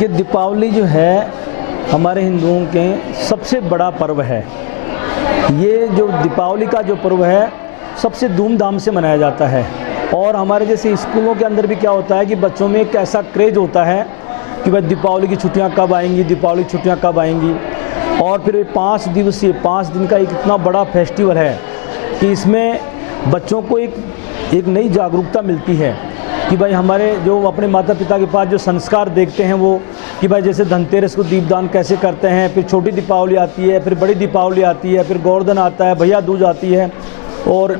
देखिए, दीपावली जो है हमारे हिंदुओं के सबसे बड़ा पर्व है। ये जो दीपावली का जो पर्व है सबसे धूमधाम से मनाया जाता है। और हमारे जैसे स्कूलों के अंदर भी क्या होता है कि बच्चों में एक ऐसा क्रेज होता है कि भाई दीपावली की छुट्टियां कब आएंगी, दीपावली की छुट्टियां कब आएंगी। और फिर 5 दिवसीय 5 दिन का एक इतना बड़ा फेस्टिवल है कि इसमें बच्चों को एक नई जागरूकता मिलती है कि भाई हमारे जो अपने माता पिता के पास जो संस्कार देखते हैं वो कि भाई जैसे धनतेरस को दीपदान कैसे करते हैं, फिर छोटी दीपावली आती है, फिर बड़ी दीपावली आती है, फिर गोवर्धन आता है, भैया दूज आती है। और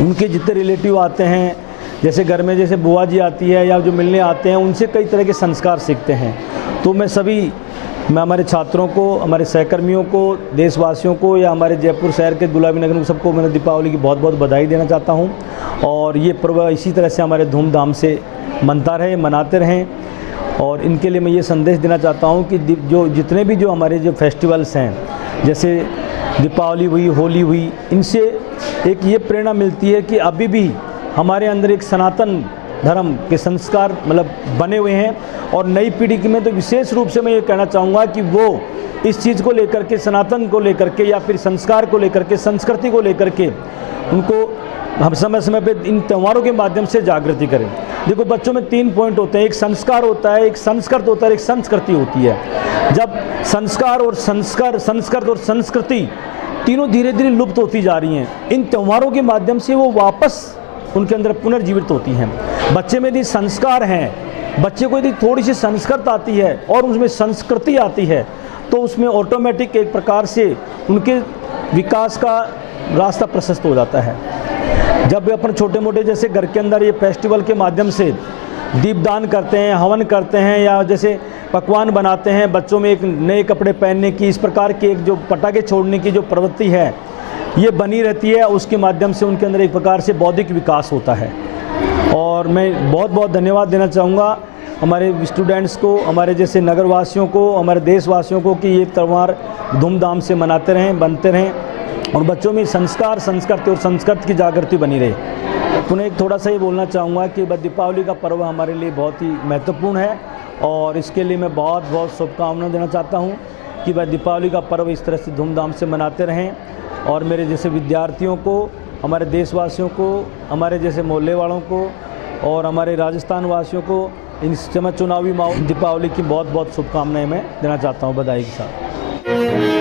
उनके जितने रिलेटिव आते हैं, जैसे घर में जैसे बुआ जी आती है या जो मिलने आते हैं, उनसे कई तरह के संस्कार सीखते हैं। तो मैं हमारे छात्रों को, हमारे सहकर्मियों को, देशवासियों को या हमारे जयपुर शहर के गुलाबी नगर में सबको मैंने दीपावली की बहुत बहुत बधाई देना चाहता हूं। और ये पर्व इसी तरह से हमारे धूमधाम से मनाते रहें। और इनके लिए मैं ये संदेश देना चाहता हूं कि जितने भी हमारे जो फेस्टिवल्स हैं, जैसे दीपावली हुई, होली हुई, इनसे एक ये प्रेरणा मिलती है कि अभी भी हमारे अंदर एक सनातन धर्म के संस्कार बने हुए हैं। और नई पीढ़ी में तो विशेष रूप से मैं ये कहना चाहूँगा कि वो इस चीज़ को लेकर के, सनातन को लेकर के या फिर संस्कार को लेकर के, संस्कृति को लेकर के उनको हम समय समय पे इन त्योहारों के माध्यम से जागृति करें। देखो, बच्चों में 3 पॉइंट होते हैं, एक संस्कार होता है, एक संस्कृत होता है, एक संस्कृति होती है। जब संस्कार और संस्कृत और संस्कृति तीनों धीरे धीरे लुप्त होती जा रही हैं, इन त्योहारों के माध्यम से वो वापस उनके अंदर पुनर्जीवित होती हैं। बच्चे में यदि संस्कार हैं, बच्चे को यदि थोड़ी सी संस्कृत आती है और उसमें संस्कृति आती है, तो उसमें ऑटोमेटिक एक प्रकार से उनके विकास का रास्ता प्रशस्त हो जाता है। जब अपन छोटे मोटे जैसे घर के अंदर ये फेस्टिवल के माध्यम से दीपदान करते हैं, हवन करते हैं या जैसे पकवान बनाते हैं, बच्चों में एक नए कपड़े पहनने की, इस प्रकार की एक जो पटाखे छोड़ने की जो प्रवृत्ति है ये बनी रहती है। उसके माध्यम से उनके अंदर एक प्रकार से बौद्धिक विकास होता है। और मैं बहुत बहुत धन्यवाद देना चाहूँगा हमारे स्टूडेंट्स को, हमारे जैसे नगरवासियों को, हमारे देशवासियों को कि ये त्यौहार धूमधाम से मनाते रहें, बनते रहें और बच्चों में संस्कार, संस्कृति और संस्कृत की जागृति बनी रहे। पुनः एक थोड़ा सा ये बोलना चाहूँगा कि दीपावली का पर्व हमारे लिए बहुत ही महत्वपूर्ण है और इसके लिए मैं बहुत बहुत शुभकामनाएं देना चाहता हूँ कि दीपावली का पर्व इस तरह से धूमधाम से मनाते रहें। और मेरे जैसे विद्यार्थियों को, हमारे देशवासियों को, हमारे जैसे मोहल्ले वालों को और हमारे राजस्थान वासियों को इस समय चुनावी दीपावली की बहुत बहुत शुभकामनाएं मैं देना चाहता हूँ, बधाई के साथ।